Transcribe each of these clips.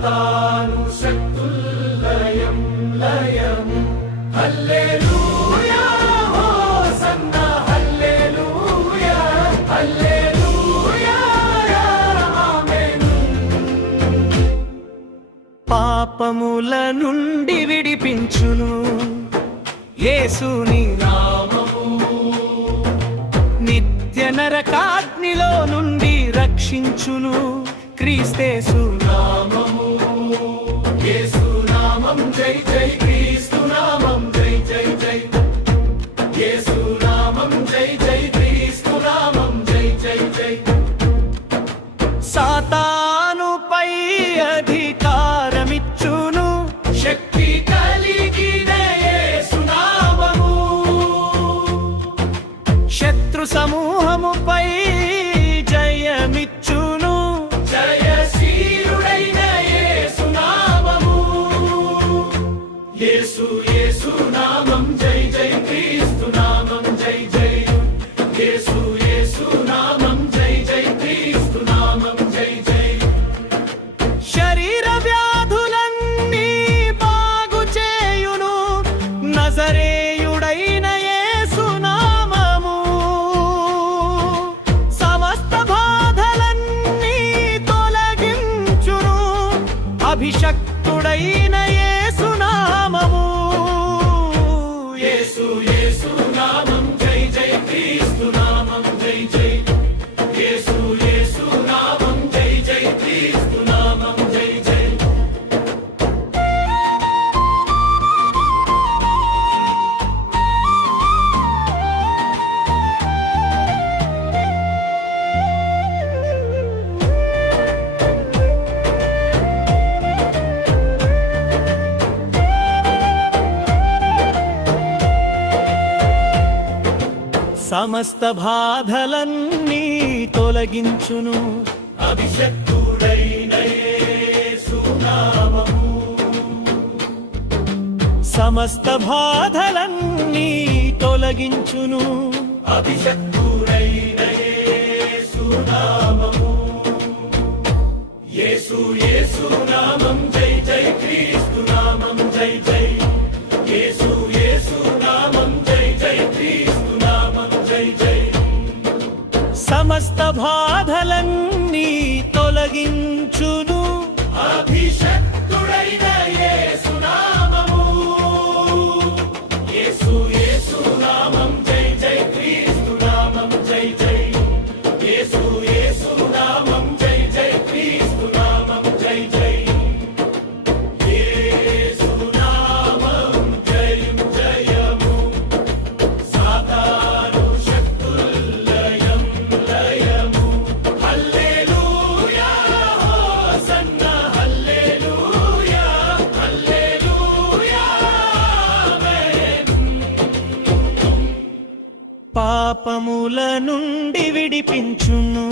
సాతాను శక్తుల్లయం లయం హల్లెలూయా హోసన్నా హల్లెలూయా హల్లెలూయా ఆమేన్ పాపముల నుండి విడిపించును యేసుని నామము నిత్య నరకాగ్నిలో నుండి రక్షించును క్రీస్తేసు నామము యేసు నామం జై జై క్రీస్తు నామం జై జై జై యేసు నామం జై జై క్రీస్తు నామం జై జై జై సాతానుపై అధికారమిచ్చును శక్తి కలిగిన యేసు నామము శత్రు సమూహముపై జయమిచ్చును జయశీలుడైన యేసు నామము యేసు యేసు నామం జై జై క్రీస్తు నామం జై జై యేసు యేసు నామం జై జై క్రీస్తు నామం జై జై శరీర వ్యాధులన్నీ బాగు చేయును నజరేయుడైన యేసు నామము సమస్త బాధలన్నీ తొలగించును అభిషక్తుడైన యేసు నామము యేసు యేసు నామం జై జై క్రీస్తు నామం జై జై యేసు యేసు నామం జై జై క్రీస్తు నామం జై జై సమస్త బాధలన్నీ తొలగించును అభిషక్తుడైన యేసు నామము సమస్త బాధలన్నీ తొలగించును అభిషక్తుడైన యేసు నామము యేసు యేసు నామం జై జై క్రీస్తు నామం జై జై యేసు యేసు నామం జై జై క్రీస్తు నామం జై జై సమస్త బాధలన్నీ తొలగించును అభిషక్తుడైన యేసు నామము యేసు యేసు నామం జై జై క్రీస్తు నామం జై జై యేసు యేసు నామం జై జై క్రీస్తు నామం జై జై యేసు నామం జయం జయము సాతాను శక్తుల్లయం లయము హల్లెలూయా హోసన్నా హల్లెలూయా హల్లెలూయా ఆమేన్ పాపముల నుండి విడిపించును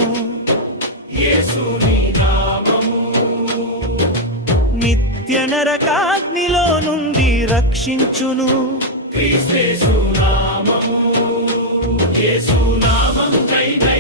యేసుని నామము నిత్య నరకాగ్నిలో నుండి రక్షించును క్రీస్తేసు నామము యేసు నామం జై జై